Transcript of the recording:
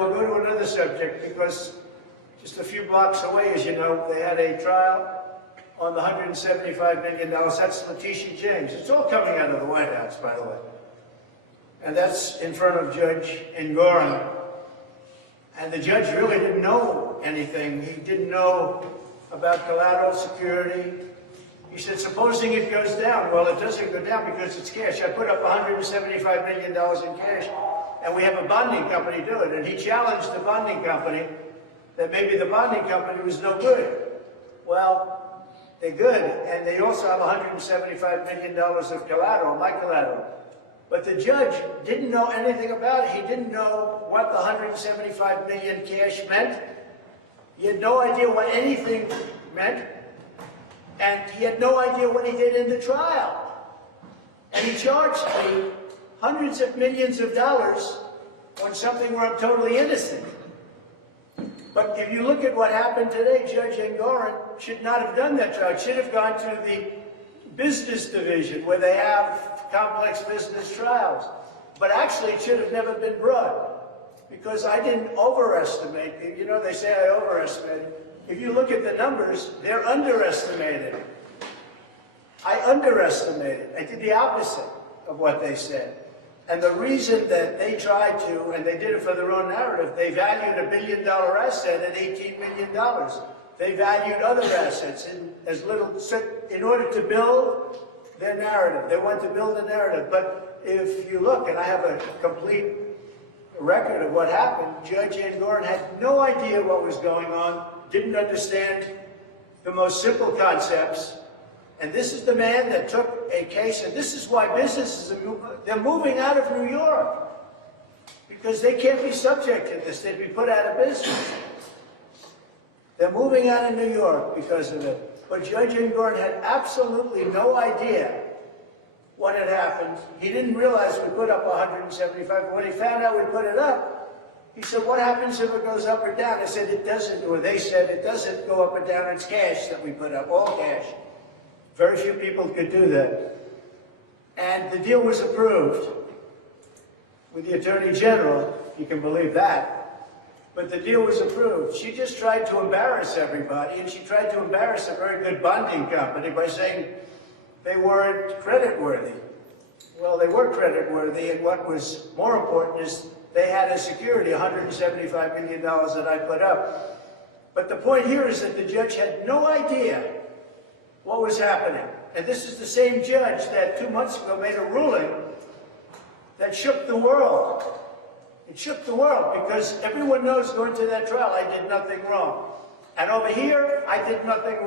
we'll go to another subject, because just a few blocks away, as you know, they had a trial on the $175 million. That's Letitia James. It's all coming out of the White House, by the way. And that's in front of Judge Engoron. And the judge really didn't know anything. He didn't know about collateral security. He said, supposing it goes down. Well, it doesn't go down because it's cash. I put up $175 million in cash, and we have a bonding company do it. And he challenged the bonding company that maybe the bonding company was no good. Well, they're good, and they also have $175 million of collateral, my collateral. But the judge didn't know anything about it. He didn't know what the $175 million cash meant. He had no idea what anything meant. And he had no idea what he did in the trial. And he charged me hundreds of millions of dollars on something where I'm totally innocent. But if you look at what happened today, Judge Arthur should not have done that trial. It should have gone to the business division where they have complex business trials. But actually, it should have never been brought because I didn't overestimate. You know, they say I overestimated. If you look at the numbers, they're underestimated. I underestimated. I did the opposite of what they said. And the reason that they tried to, and they did it for their own narrative, they valued a $1 billion asset at $18 million. They valued other assets in order to build their narrative. They want to build a narrative. But if you look, and I have a complete record of what happened, Judge Engoron had no idea what was going on, didn't understand the most simple concepts. And this is the man that took a case, and this is why businesses, they're moving out of New York, because they can't be subject to this. They'd be put out of business. They're moving out of New York because of it. But Judge Engoron had absolutely no idea what had happened. He didn't realize we put up 175, but when he found out we put it up, he said, what happens if it goes up or down? I said, it doesn't, or they said, it doesn't go up or down. It's cash that we put up, all cash. Very few people could do that. And the deal was approved with the Attorney General, if you can believe that. But the deal was approved. She just tried to embarrass everybody, and she tried to embarrass a very good bonding company by saying they weren't creditworthy. Well, they were creditworthy, and what was more important is they had a security, $175 million that I put up. But the point here is that the judge had no idea what was happening. And this is the same judge that 2 months ago made a ruling that shook the world. It shook the world because everyone knows going to that trial I did nothing wrong. And over here, I did nothing wrong.